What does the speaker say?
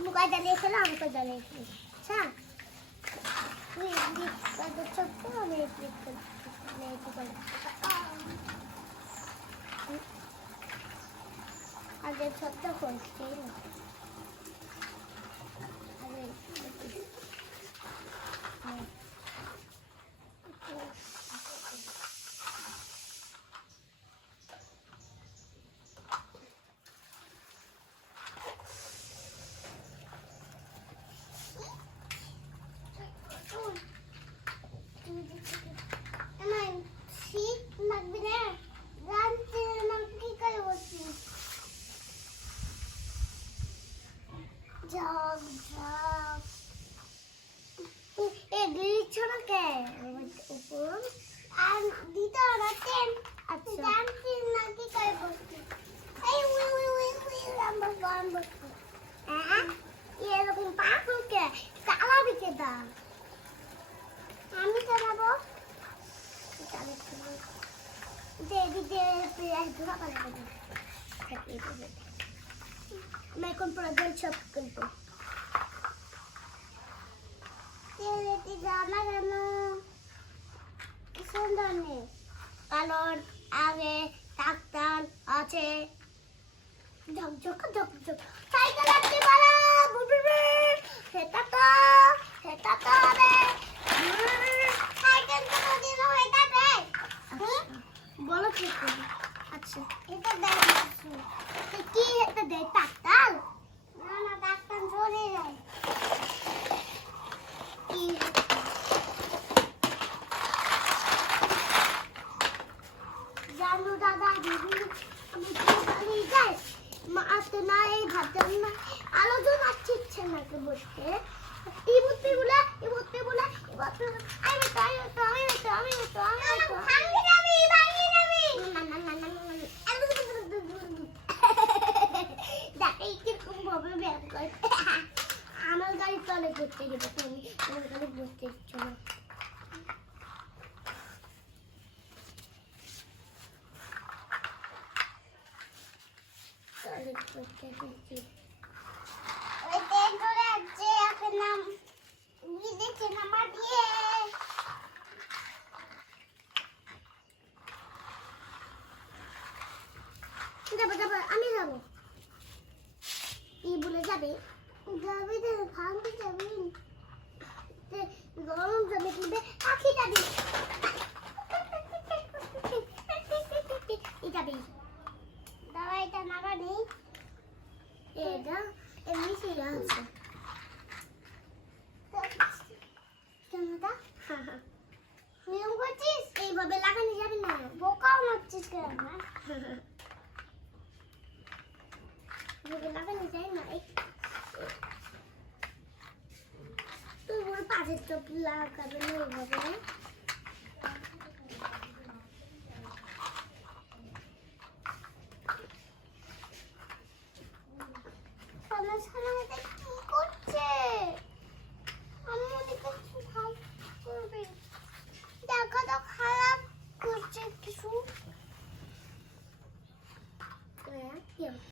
Kamu kau jalan selang kau jalan ni. Sah. Wih, ada coklat ni kita. Ni kita. Ada coklat kunci. मैं कौन present shop करता हूँ ये लेती जाना करना सुंदर ने कलर आगे टाक्टाल आचे जग जग जग जग साइकिल आती वाला बुबुबु हेता तो रे साइकिल तो दिन हेता रे बोलो ठीक है अच्छा এটা দেখো কি এটা দে টাকটাল না না টাকটাল চলে যায় কি জানো দাদা দিদি আমি তো বাড়ি যাই মা আসতে না এই ভাবতাম না আলোচনা আসছে না কে বসতে এই বুদ্ধি বলে আমি ভাঙি যাবি আমার গাড়ি চলে করতে গেলে তুমি আমার গাড়ি বসতে চলো চলে করতে গেছি ওই ট্রেন ধরে আছে আপনার নাম দিয়েছে নাম্বার দিয়ে যাবো আমি যাবো কি বলে যাবে যাবি তো ভাঙতে যাবি গরম জমে কিনবে পাখি যাবি যাবি দাওয়াইটা নাবা নেই এটা এমনি ছিল আছে কেনটা নিয়ম করছিস এইভাবে লাগানো যাবে না বোকাও মারছিস কেন না লাগানো যায় না তুই বড় পাশের চোখ লাগাবে না ওইভাবে